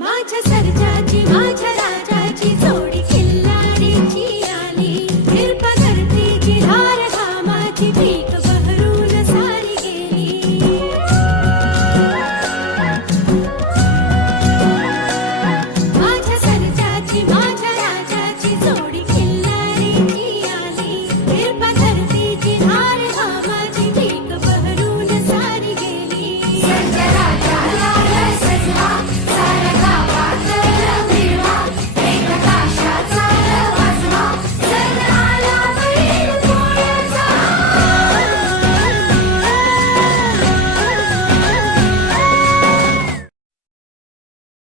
माझ्या सर्जाची माझ्या